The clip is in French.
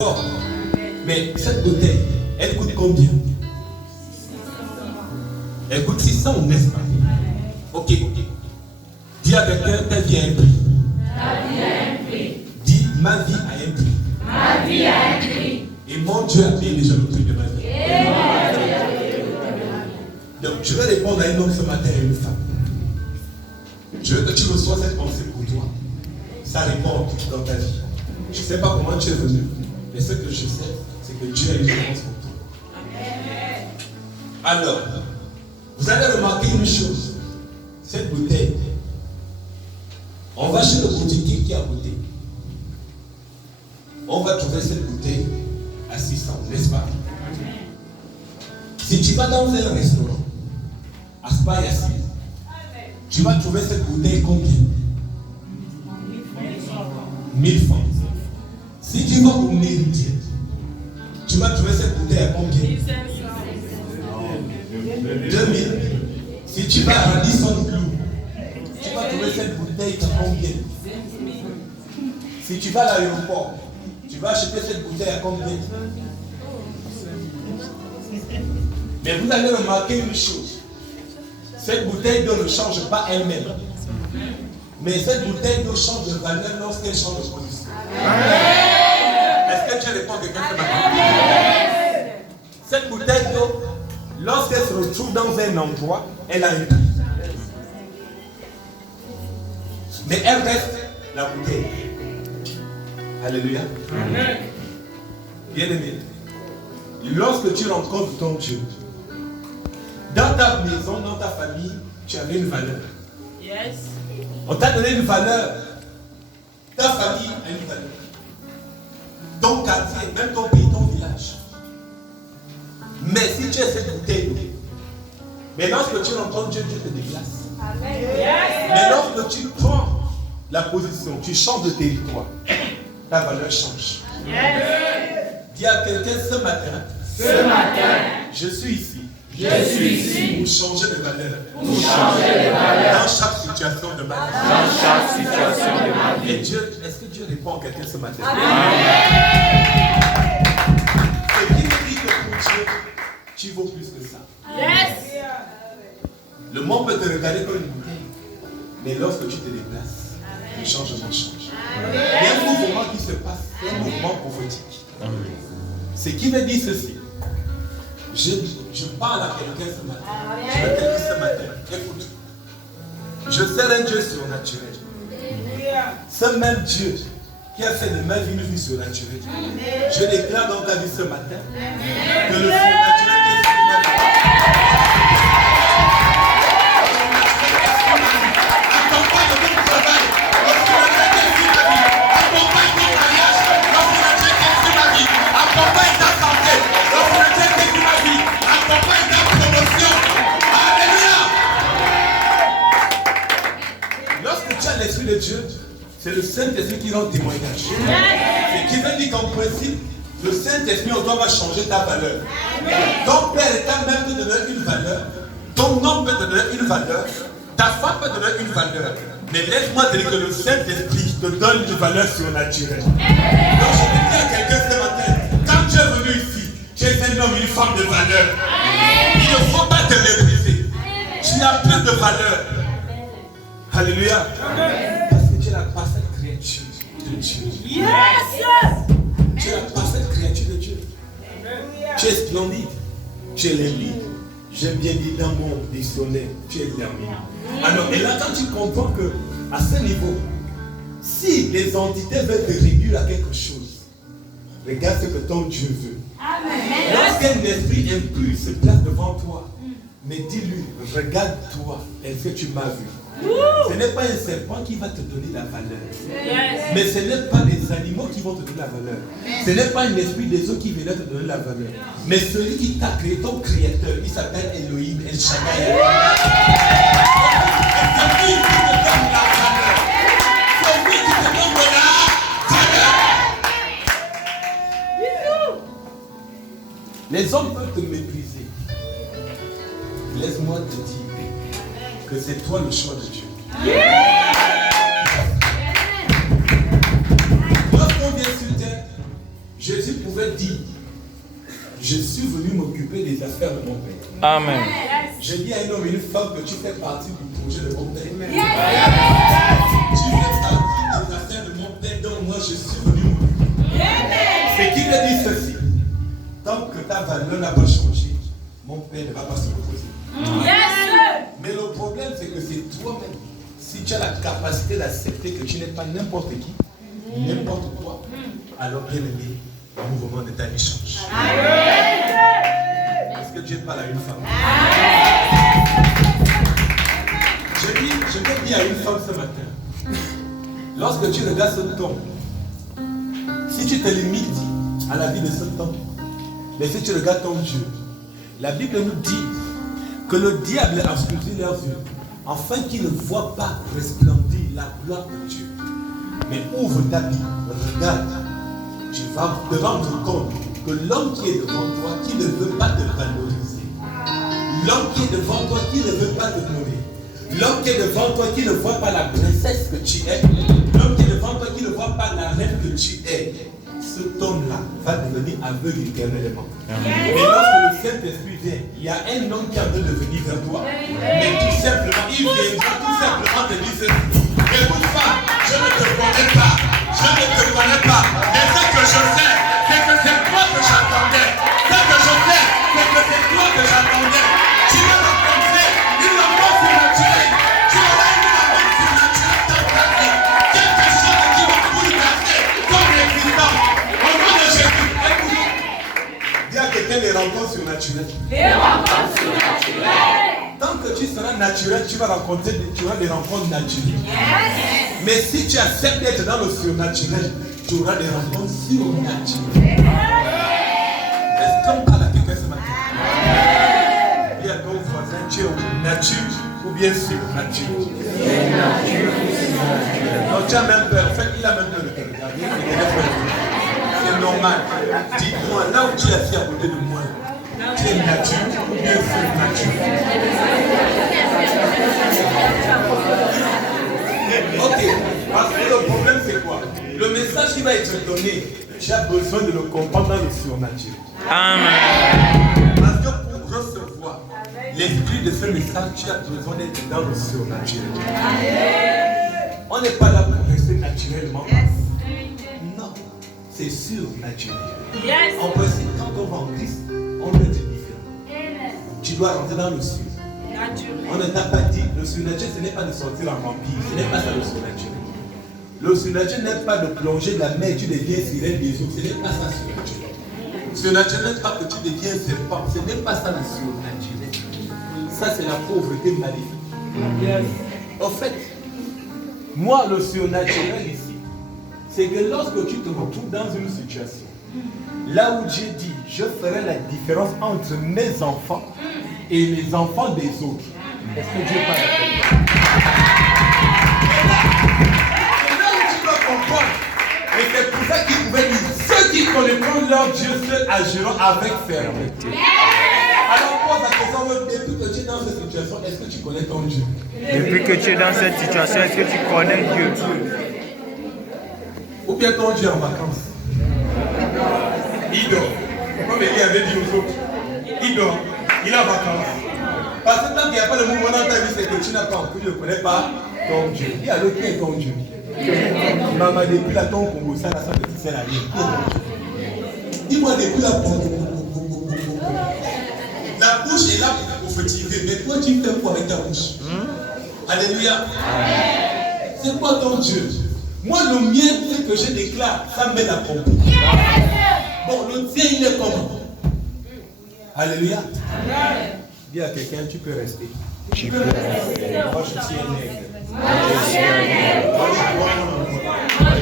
Mais cette bouteille, elle coûte combien? Elle coûte 600, n'est-ce pas? Ok. Dis à quelqu'un, ta vie a un prix. Ta vie a un prix. Dis, ma vie a un prix. Ma vie a un prix. Et mon Dieu a payé déjà le prix de ma vie. Donc, je vais répondre à un homme ce matin et une femme. Je veux que tu reçois cette pensée pour toi. Ça répond dans ta vie. Je ne sais pas comment tu es venu, mais ce que je sais, c'est que Dieu a une réponse pour toi. Alors, vous allez remarquer une chose. Cette bouteille, on va chez le boutiquier qui est à côté. On va trouver cette bouteille à 600, n'est-ce pas? Si tu vas dans un restaurant, à Spayassi, tu vas trouver cette bouteille combien? 1000 francs. Si tu vas au Méritier, tu vas trouver cette bouteille à combien? 2000. Si tu vas à Radisson Blu, tu vas trouver cette bouteille à combien? Si tu vas à l'aéroport, tu vas acheter cette bouteille à combien? Mais vous allez remarquer une chose. Cette bouteille d'eau ne change pas elle-même. Mais cette bouteille d'eau change de valeur lorsqu'elle change de position. Est-ce que Dieu répond à quelqu'un ce matin? Cette bouteille d'eau, lorsqu'elle se retrouve dans un endroit, elle a un prix. Mais elle reste la bouteille. Alléluia. Bien-aimé, lorsque tu rencontres ton Dieu, dans ta maison, dans ta famille, tu avais une valeur. Yes. On t'a donné une valeur. Ta famille a une valeur. Ton quartier, même ton pays, ton village. Mais si tu es cette bouteille, mais lorsque tu rencontres Dieu, Dieu te déplace. Amen. Yes. Mais lorsque tu prends la position, tu changes de territoire, ta valeur change. Yes. Dis à quelqu'un ce matin, je suis ici. Je suis ici Pour changer de valeur. pour changer les valeurs Dans chaque situation de ma vie. dans chaque situation de ma vie. Et Dieu, est-ce que Dieu répond à quelqu'un ce matin? Ce qui me dit que pour Dieu, tu vaux plus que ça. Yes. Le monde peut te regarder comme une bouteille. Mais lorsque tu te déplaces, le changement change. Il y a un mouvement qui se passe, un mouvement prophétique. Ce qui me dit ceci. Je parle à quelqu'un ce matin. Je veux quelqu'un ce matin. Écoute. Je sers un Dieu surnaturel. Ce même Dieu qui a fait de ma vie une vie surnaturelle. Je déclare dans ta vie ce matin que le surnaturel qui est sur ma vie. Accompagne ton travail. Le surnaturel qui est sur ma vie. Accompagne ton mariage. Le surnaturel qui est sur ma vie. Accompagne ta santé. Le surnaturel qui est sur ma vie. Accompagne ta promotion. Alléluia. Lorsque tu as l'esprit de Dieu, c'est le Saint-Esprit qui rend témoignage. Ce qui veut dire qu'en principe, le Saint-Esprit en toi va changer ta valeur. Ton père et ta mère te donner une valeur. Ton homme peut te donner une valeur. Ta femme peut te donner une valeur. Mais laisse-moi te dire que le Saint-Esprit te donne une valeur surnaturelle. Donc je vais dire à quelqu'un ce matin, quand tu es venu ici, tu es un homme, une femme de valeur. Il ne faut pas te mépriser. Tu as plus de valeur. Alléluia. Parce que tu es la parfaite créature de Dieu. Yes. Tu es la parfaite créature de Dieu. Tu es splendide. Tu es limpide. J'aime bien dire dans mon dictionnaire, tu es limpide. Alors, et là, quand tu comprends que, à ce niveau, si les entités veulent te réduire à quelque chose, regarde ce que ton Dieu veut. Lorsqu'un esprit impur se place devant toi, mais dis-lui, regarde-toi, est-ce que tu m'as vu? Ce n'est pas un serpent qui va te donner la valeur. Mais ce n'est pas les animaux qui vont te donner la valeur. Ce n'est pas un esprit des eaux qui viendra te donner la valeur. Mais celui qui t'a créé, ton créateur, il s'appelle Elohim, El Shaddai. C'est lui qui te donne la valeur. C'est lui qui te donne la valeur. Les hommes peuvent te mépriser. Laisse-moi te dire que c'est toi le choix de Dieu. Lorsqu'on vient sur terre, Jésus pouvais dire, je suis venu m'occuper des affaires de mon père. Amen. Je dis à un homme et une femme que tu fais partie du projet de mon père. Tu fais partie des affaires de mon père, donc moi je suis venu m'occuper. C'est qui me dit ceci. Tant que ta valeur n'a pas changé, mon père ne va pas se reposer. Mais le problème, c'est que c'est toi-même. Si tu as la capacité d'accepter que tu n'es pas n'importe qui, n'importe quoi, alors bien aimé, le mouvement de ta vie change. Est-ce que Dieu parle à une femme? Je vais dire à une femme ce matin, lorsque tu regardes ce temps, si tu te limites à la vie de ce temps, mais si tu regardes ton Dieu, la Bible nous dit que le diable a obscurci leurs yeux, afin qu'ils ne voient pas resplendir la gloire de Dieu. Mais ouvre ta Bible, regarde, tu vas te rendre compte que l'homme qui est devant toi, qui ne veut pas te valoriser, l'homme qui est devant toi, qui ne veut pas te nourrir, l'homme qui est devant toi, qui ne voit pas la princesse que tu es, l'homme qui est devant toi, qui ne voit pas la reine que tu es, cet homme-là va devenir aveugle éternellement. Mais lorsque le Saint-Esprit vient, il y a un homme qui est en train de venir vers toi, mais tout simplement, il viendra tout simplement te dire ceci. Écoute pas, je ne te connais pas, je ne te connais pas, mais ce que je sais, c'est que c'est toi que j'attendais. Ce que je sais, c'est que c'est toi que j'attendais. Tu vas rencontrer une enfant surnaturelle. Tu auras une enfant surnaturelle dans ta vie. Quelque chose qui va bouleverser ton existence. Au nom de Jésus, écoute. Dis à quelqu'un les rencontres surnaturelles. Les rencontres surnaturelles. Tant que tu seras naturel, tu vas rencontrer des rencontres naturelles. Mais si tu acceptes d'être dans le surnaturel, tu auras des rencontres surnaturelles. Est-ce qu'on parle à quelqu'un ce matin? Dis à ton voisin, tu es au nature ou bien surnaturel? Non, tu as même peur. En fait, il a même peur de te regarder. C'est normal. Dis-moi, là où tu es assis à côté de moi, tu es nature ou bien surnaturel? Ok, parce que le problème c'est quoi? Le message qui va être donné, tu as besoin de le comprendre dans le surnaturel. Amen. Parce que pour recevoir l'esprit de ce message, tu as besoin d'être dans le surnaturel. On n'est pas là pour rester naturellement. Non, c'est surnaturel. En principe, quand on va en Christ, on est différent. Tu dois rentrer dans le sur. On ne t'a pas dit, le surnaturel, ce n'est pas de sortir en vampire, ce n'est pas ça le surnaturel. Le surnaturel n'est pas de plonger de la mer, tu deviens sirène des eaux, ce n'est pas ça le surnaturel. Le surnaturel n'est pas que tu deviens serpent, ce n'est pas ça le surnaturel. Ça, c'est la pauvreté maléfique. En fait, moi, le surnaturel ici, c'est que lorsque tu te retrouves dans une situation, là où Dieu dit, je ferai la différence entre mes enfants et les enfants des autres. Est-ce que Dieu parle à quelqu'un? C'est là où tu dois comprendre. Et c'est pour ça qu'il pouvait dire, ceux qui connaîtront leur Dieu, seuls agiront avec fermeté. Alors pose la question, depuis que tu es dans cette situation, est-ce que tu connais ton Dieu? Depuis que tu es dans cette situation, est-ce que tu connais Dieu? Ou bien ton Dieu est en vacances? Il dort. Comme il avait dit aux autres, il dort. Il est en vacances. Parce que tant qu'il n'y a pas de mouvement dans ta vie, c'est que tu n'as pas encore, tu ne connais pas ton Dieu. Dis à l'autre, qui est ton Dieu? Maman, depuis là, ton Congo, ça, là, ça ne sert à rien. Dis-moi, depuis là, la bouche est là pour prophétiser, mais toi, tu fais quoi avec ta bouche? Alléluia. C'est quoi ton Dieu? Moi, le mien, ce que je déclare, ça m'aide à comprendre. Bon, le tien, il est comment? Alléluia. Dis à quelqu'un, tu peux rester. Tu peux rester. Moi, je suis un nègre. Moi, je suis un nègre. Moi, je suis un nègre.